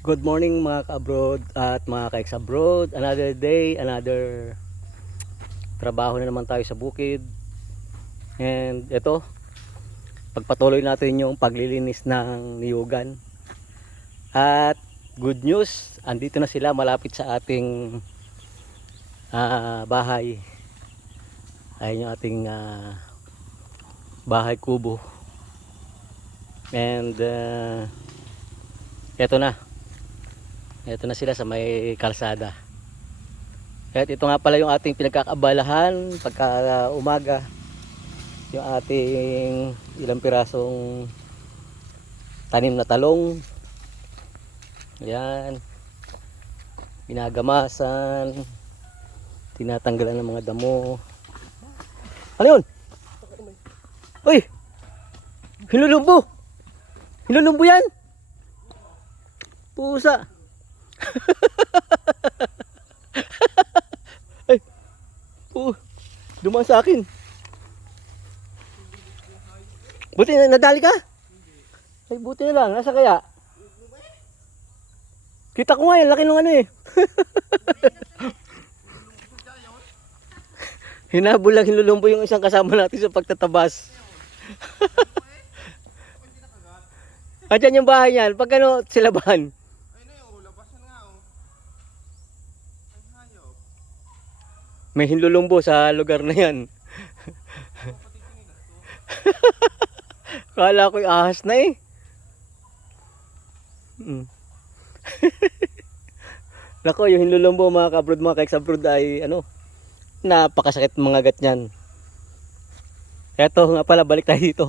Good morning mga ka-abroad at mga ka-ex-abroad. Another day, another trabaho na naman tayo sa bukid. And ito, pagpatuloy natin yung paglilinis ng niyugan. At good news, andito na sila malapit sa ating bahay. Ayun yung ating bahay kubo. And ito na. Ito na sila sa may kalsada. At ito nga pala yung ating pinagkakaabalahan pagka umaga. Yung ating ilang pirasong tanim na talong. Yan. Pinagamasan. Tinatanggalan ng mga damo. Ano yun? Uy! Hinulumbo! Hinulumbo yan! Pusa! Ay! Dumaan sa akin. Buti na nadali ka? Ay, buti na lang. Nasa kaya? Kita ko nga yan. Laki nung ano eh. Hinabol lang hinulumbo yung isang kasama natin sa pagtatabas. Andyan yung bahay niyan. Pag ano, silaban. May hinlulumbo sa lugar na yan. Kala ko'y ahas na eh. Nako, yung hinlulumbo mga ka-abroad, mga ka-ex-abroad ay ano, napakasakit mga gat niyan. Eto nga pala, balik tayo dito.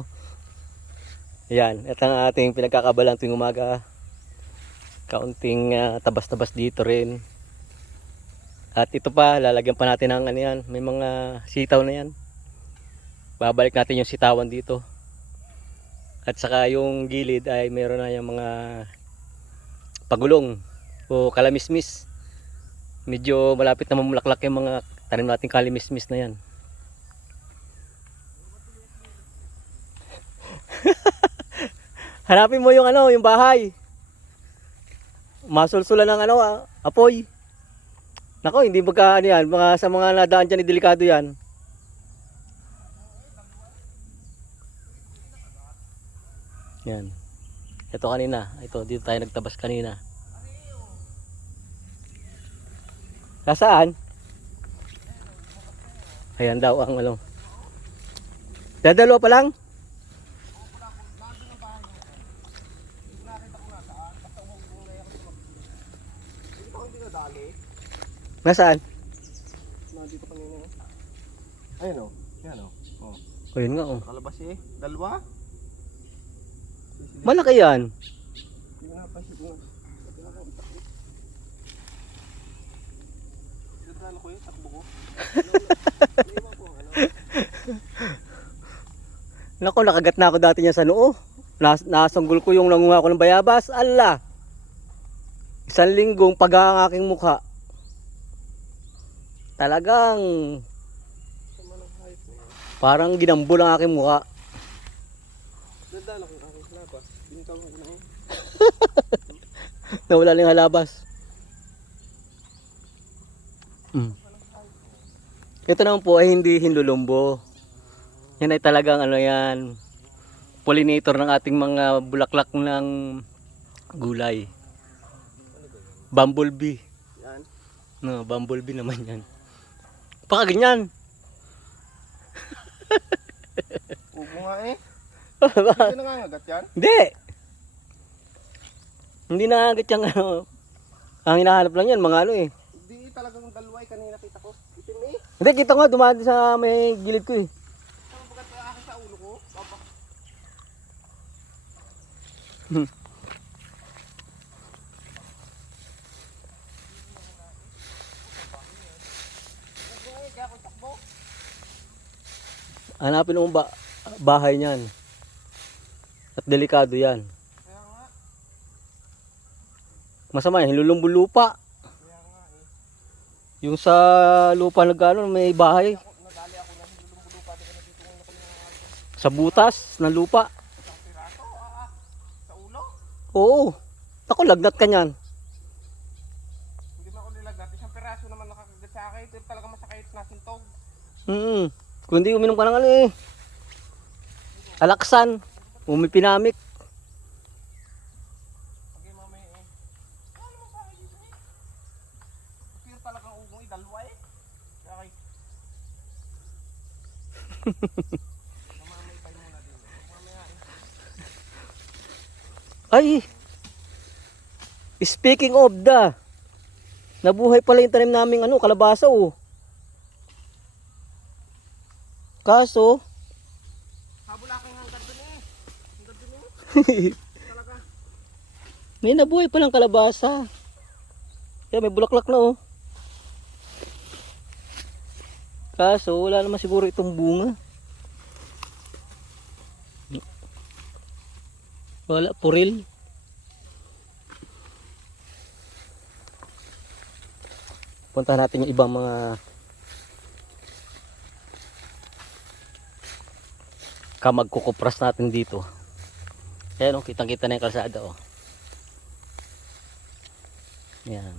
Yan, ito ang ating pinagkakabalang tuwing umaga. Kaunting tabas-tabas dito rin. At ito pa, lalagyan pa natin ng ano yan, may mga sitaw na yan. Babalik natin yung sitawan dito. At saka yung gilid ay meron na yung mga pagulong o kalamismis. Medyo malapit na mamulaklak yung mga tanim nating kalamismis na yan. Hanapin mo yung ano, yung bahay. Masulsulan ng ano, apoy. Nako, hindi magka ano yan, mga sa mga nadaan dyan, delikado yan. Yan. Ito kanina, ito dito tayo nagtabas kanina. Nasaan? Ayan daw ang ano. Dadalo pa lang? Nasaan? Nandito kanina. Ayun o. Yan o. Oh. Ayun nga oh. Kalabas eh. Dalawa. Malaki yan. Hindi ko napansin ko. Dadalo ko yung takbo ko. Nako, nakagat na ako dati niya sa noo. Nasanggol ko yung nangunga ko ng bayabas. Ala! Isang linggong pag ang aking mukha. Talagang parang ginambol ang aking mukha. Dadalo ko yung aking labas. Pinitaw ko na eh. Nawala lang halabas. Ito naman po ay hindi hinlulumbo. Yan ay talagang ano yan, pollinator ng ating mga bulaklak ng gulay. Bumblebee. Yan. No, bumblebee naman yan. Baka ganyan. Ubo nga eh. Hindi nangangagat yan. Hindi. Hindi na agad yung ano. Ang hinahanap lang yan, mga ano eh. Hindi talagang dalaway kanina kita ko. Itim eh. Hindi, kita ko nga dumaan sa may gilid ko eh. Ano bagat pa akin sa ulo ko? Baba. Hanapin mo bahay niyan. At delikado yan. Kaya nga. Masama yan, hinlulumbo lupa. Kaya nga eh. Yung sa lupa na gano'n, may bahay. Nadali ako na hinulumbo-lupa. Di ka na dito ngayon ako nangangagat. Sa butas ng lupa. Isang piraso sa ulo. Oo. Ako, lagnat ka niyan. kintog. Kung hindi uminom ka ng ano eh. Alaksan. Umipinamik. Pagay mamaya eh. Ano mo pa dito eh? Pero talagang ugong idalwa eh. Okay. Mamamay tayo muna din. Mamaya eh. Ay! Speaking of the, nabuhay pala yung tanim naming ano, kalabasa oh. Kaso, Habulaking hanggang dun eh. Hanggang dun eh. Talaga. may nabuhay palang kalabasa. Kaya may bulaklak na oh. Kaso, wala naman siguro itong bunga. Wala, puril. Puntahan natin yung ibang mga kamagkukupras natin dito. Ayan oh, kitang-kita na yung kalsada oh. Ayan.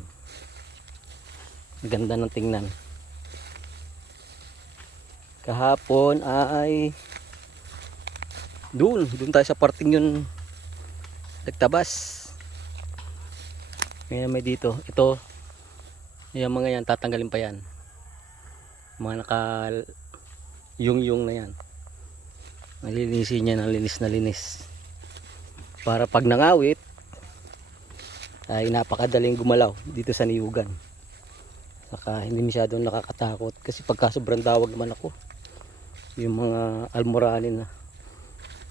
Ganda ng tingnan. Kahapon ay doon tayo sa parting yun nagtabas. Ngayon may dito. Ito, yung mga yan, tatanggalin pa yan. Mga naka yung na yan. Nalinisin niya ng linis na linis. Para pag nangawit, ay napakadaling gumalaw dito sa niyugan. Saka hindi masyadong nakakatakot. Kasi pagka sobrang dawag naman ako, yung mga almoranin na,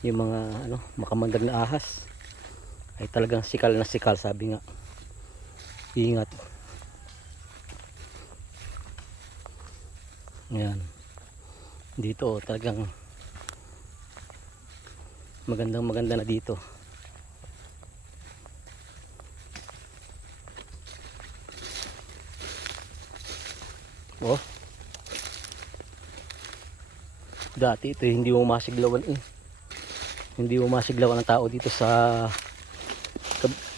yung mga ano, makamandag na ahas, ay talagang sikal na sikal, sabi nga. Ingat. Ayan. Dito talagang maganda na dito. Oh. Dati ito hindi mo masiglawan eh. Hindi mo masiglawan ng tao dito sa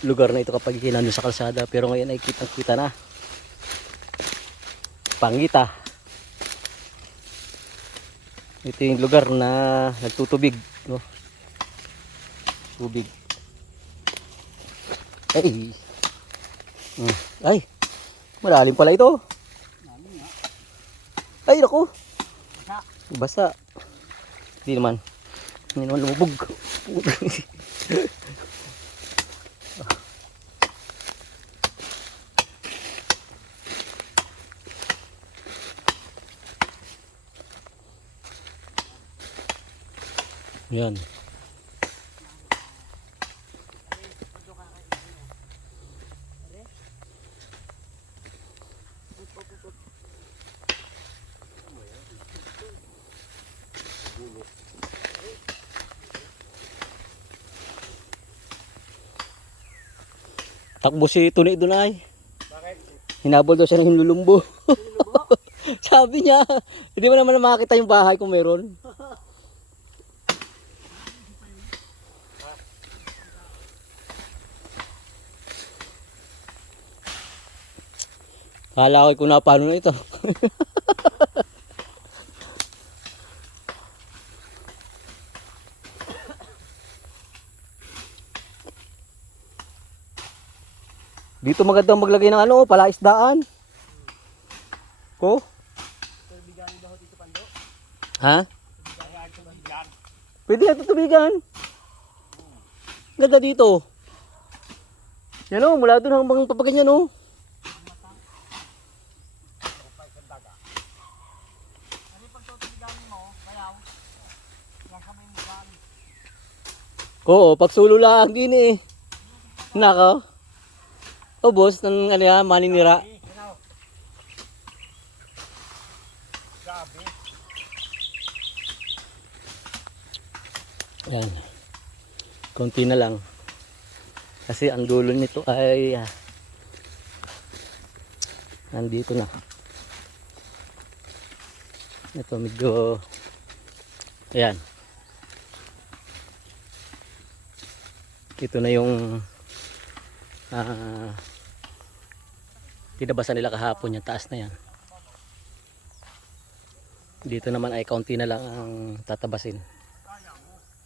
lugar na ito kapag kinando sa kalsada, pero ngayon ay kitang-kita na. Pangita. Ito yung lugar na nagtutubig, no? Tubig. Ay. Ay. Malalim pala ito. Ay, naku. Basa. Hindi naman. Hindi naman lumubog. Yan. Takbo si Tuni doon ay. Bakit? Hinabol daw siya ng hinlulumbo. Sabi niya, hindi mo naman makita yung bahay kung meron. Kala ko kung napano na ito. Dito magandang maglagay ng ano, palaisdaan. Ko? Tubigan daw dito pando. Ha? Tubigan tubigan. Pwede na tutubigan. Ganda dito. Yan o, mula doon hanggang papaganyan o. Oo, pag sulo lang gini. Nako. Ubos ng ano yan, maninira. Grabe. Yan. Konti na lang. Kasi ang dulo nito ay nandito na. Ito medyo ayan. Ito na yung tinabasan nila kahapon, yung taas na yan. Dito naman ay kaunti na lang ang tatabasin.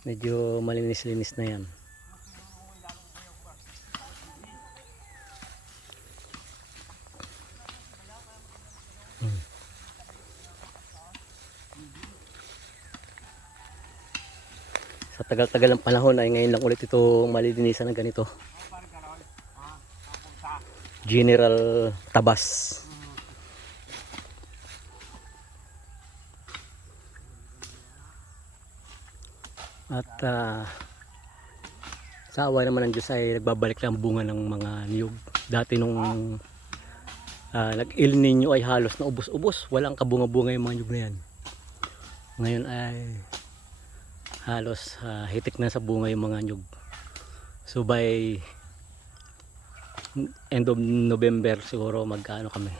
Medyo malinis-linis na yan. Sa tagal-tagal ng panahon ay ngayon lang ulit ito malilinisan ng ganito. General Tabas. At sa awa naman ng Diyos ay nagbabalik lang bunga ng mga niyog. Dati nung nag-El Nino ay halos na ubos-ubos. Walang kabunga-bunga yung mga niyog na yan. Ngayon ay halos hitik na sa bunga yung mga niyog. So by end of November siguro magkano kami.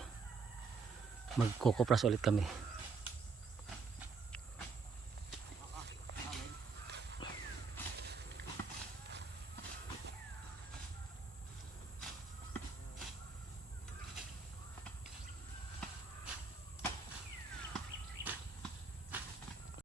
Magkukupras ulit kami.